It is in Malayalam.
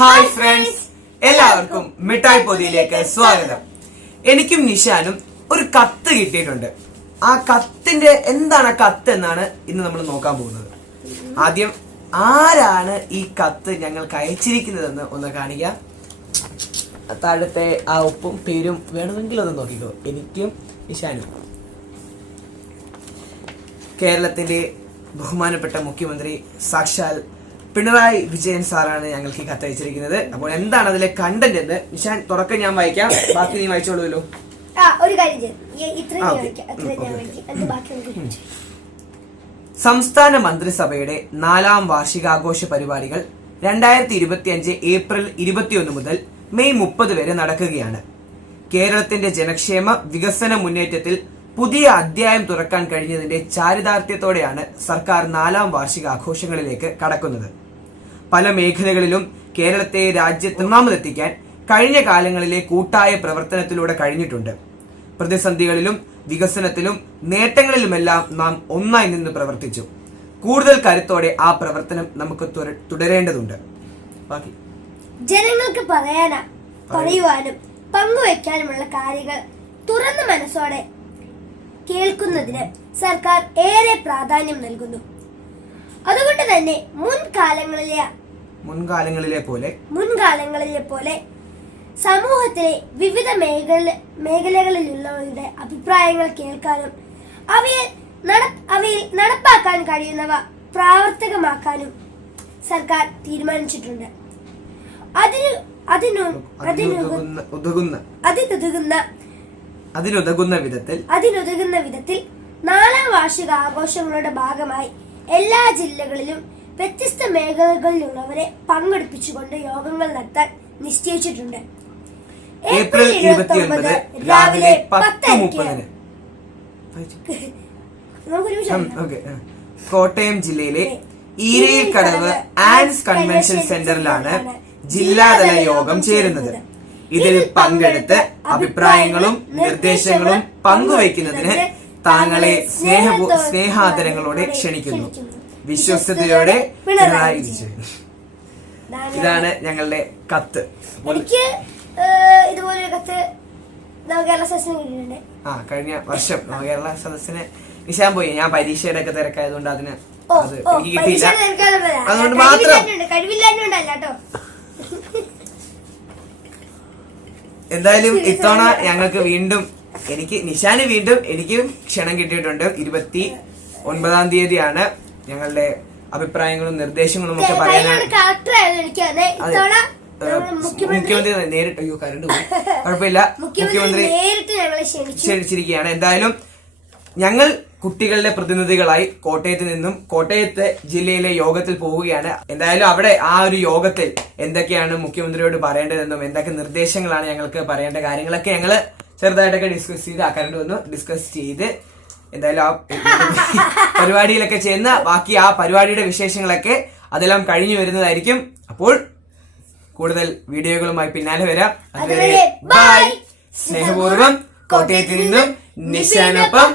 ഹായ് ഫ്രണ്ട്സ് എല്ലാവർക്കും മിഠായി പൊതിയിലേക്ക് സ്വാഗതം. എനിക്കും നിഷാനും ഒരു കത്ത് കിട്ടിയിട്ടുണ്ട്. ആ കത്തിന്റെ എന്താണ് ആ കത്ത് എന്നാണ് ഇന്ന് നമ്മൾ നോക്കാൻ പോകുന്നത്. ആദ്യം ആരാണ് ഈ കത്ത് ഞങ്ങൾക്ക് അയച്ചിരിക്കുന്നതെന്ന് ഒന്ന് കാണിക്കാം. താഴത്തെ ആ ഒപ്പും പേരും വേണമെങ്കിൽ ഒന്ന് നോക്കിക്കോ. എനിക്കും നിഷാനും. കേരളത്തിന്റെ ബഹുമാനപ്പെട്ട മുഖ്യമന്ത്രി സാക്ഷാൽ പിണറായി വിജയൻ സാറാണ് ഞങ്ങൾക്ക് ഈ കത്ത് അയച്ചിരിക്കുന്നത്. അപ്പോൾ എന്താണ് അതിലെ കണ്ടന്റ് എന്ന്? നിഷാൻ തുറക്കം ഞാൻ വായിക്കാം. ബാക്കി നീ വായിച്ചോളൂല്ലോ ഒരു കാര്യം. സംസ്ഥാന മന്ത്രിസഭയുടെ നാലാം വാർഷികാഘോഷ പരിപാടികൾ രണ്ടായിരത്തി ഇരുപത്തിയഞ്ച് ഏപ്രിൽ ഇരുപത്തിയൊന്ന് മുതൽ മെയ് മുപ്പത് വരെ നടക്കുകയാണ്. കേരളത്തിന്റെ ജനക്ഷേമ വികസന മുന്നേറ്റത്തിൽ പുതിയ അധ്യായം തുറക്കാൻ കഴിഞ്ഞതിന്റെ ചാരിതാർത്ഥ്യത്തോടെയാണ് സർക്കാർ നാലാം വാർഷികാഘോഷങ്ങളിലേക്ക് കടക്കുന്നത്. പല മേഖലകളിലും കേരളത്തെ രാജ്യത്ത് ഒന്നാമതെത്തിക്കാൻ കഴിഞ്ഞ കാലങ്ങളിലെ കൂട്ടായ പ്രവർത്തനത്തിലൂടെ കഴിഞ്ഞിട്ടുണ്ട്. പ്രതിസന്ധികളിലും വികസനത്തിലും നേട്ടങ്ങളിലുമെല്ലാം നാം ഒന്നായി നിന്ന് പ്രവർത്തിച്ചു. കൂടുതൽ കരുത്തോടെ ആ പ്രവർത്തനം നമുക്ക് തുടരേണ്ടതുണ്ട്. ബാക്കി. ജനങ്ങൾക്ക് പറയാനാ പറയുവാനും പങ്കുവെക്കാനുമുള്ള കാര്യങ്ങൾ തുറന്ന മനസ്സോടെ കേൾക്കുന്നതിന് സർക്കാർ ഏറെ പ്രാധാന്യം നൽകുന്നു. അതുകൊണ്ട് തന്നെ മുൻകാലങ്ങളിലെ മുൻകാലങ്ങളിലെ പോലെ മുൻകാലങ്ങളിലെ പോലെ സമൂഹത്തിലെ വിവിധ മേഖല മേഖലകളിലുള്ളവരുടെ അഭിപ്രായങ്ങൾ കേൾക്കാനും അവയെ അവയിൽ നടപ്പാക്കാൻ കഴിയുന്നവ പ്രാവർത്തികമാക്കാനും സർക്കാർ തീരുമാനിച്ചിട്ടുണ്ട്. അതിന് അതിനു അതിനു അതിനുതകുന്ന അതിനുതകുന്ന അതിനുതകുന്ന വിധത്തിൽ അതിനുതകുന്ന വിധത്തിൽ നാലാം വാർഷിക ആഘോഷങ്ങളുടെ ഭാഗമായി എല്ലാ ജില്ലകളിലും വ്യത്യസ്ത മേഖലകളിലുള്ളവരെ പങ്കെടുപ്പിച്ചുകൊണ്ട് യോഗങ്ങൾ നടത്താൻ നിശ്ചയിച്ചിട്ടുണ്ട്. ഏപ്രിൽ ഇരുപത്തിയൊൻപത് രാവിലെ പത്ത് മുപ്പതിന്. കോട്ടയം ജില്ലയിലെ ഈരയിൽ കടവ് ആൻസ് കൺവെൻഷൻ സെന്ററിലാണ് ജില്ലാതല യോഗം ചേരുന്നത്. ഇതിൽ പങ്കെടുത്ത് അഭിപ്രായങ്ങളും നിർദ്ദേശങ്ങളും പങ്കുവയ്ക്കുന്നതിന് താങ്കളെ സ്നേഹ സ്നേഹാദരങ്ങളോടെ ക്ഷണിക്കുന്നു. വിശ്വസ്തയോടെ പിണറായി വിജയൻ. ഇതാണ് ഞങ്ങളുടെ കത്ത്. എനിക്ക് ഇതുപോലെ കത്ത് നവകേരള കേരള സദസ്സിന് ആ കഴിഞ്ഞ വർഷം നവകേരള സദസ്സിന് വിശാൻ പോയി. ഞാൻ പരീക്ഷയുടെ ഒക്കെ തിരക്കായതുകൊണ്ട് അതിന് അത് എനിക്ക് കിട്ടിയില്ല. അതുകൊണ്ട് മാത്രം എന്തായാലും ഇത്തവണ ഞങ്ങൾക്ക് വീണ്ടും എനിക്ക് നിശാന് വീണ്ടും എനിക്കും ക്ഷണം കിട്ടിയിട്ടുണ്ട്. ഇരുപത്തി ഒൻപതാം തീയതിയാണ്. ഞങ്ങളുടെ അഭിപ്രായങ്ങളും നിർദ്ദേശങ്ങളും ഒക്കെ പറയാനാണ് മുഖ്യമന്ത്രി നേരിട്ട് അയ്യോ കരണ്ട് പോയി. കുഴപ്പമില്ല. മുഖ്യമന്ത്രി ക്ഷണിച്ചിരിക്കുകയാണ്. എന്തായാലും ഞങ്ങൾ കുട്ടികളുടെ പ്രതിനിധികളായി കോട്ടയത്ത് നിന്നും കോട്ടയത്തെ ജില്ലയിലെ യോഗത്തിൽ പോവുകയാണ്. എന്തായാലും അവിടെ ആ ഒരു യോഗത്തിൽ എന്തൊക്കെയാണ് മുഖ്യമന്ത്രിയോട് പറയേണ്ടതെന്നും എന്തൊക്കെ നിർദ്ദേശങ്ങളാണ് ഞങ്ങൾക്ക് പറയേണ്ട കാര്യങ്ങളൊക്കെ ഞങ്ങൾ ചെറുതായിട്ടൊക്കെ ഡിസ്കസ് ചെയ്ത് ആ കരണ്ട് വന്നു. ഡിസ്കസ് ചെയ്ത് എന്തായാലും ആ പരിപാടിയിലൊക്കെ ചെന്ന് ബാക്കി ആ പരിപാടിയുടെ വിശേഷങ്ങളൊക്കെ അതെല്ലാം കഴിഞ്ഞു വരുന്നതായിരിക്കും. അപ്പോൾ കൂടുതൽ വീഡിയോകളുമായി പിന്നാലെ വരാം. അതുവരെ ബൈ. സ്നേഹപൂർവം കോട്ടയത്ത് നിന്നും നിശാനൊപ്പം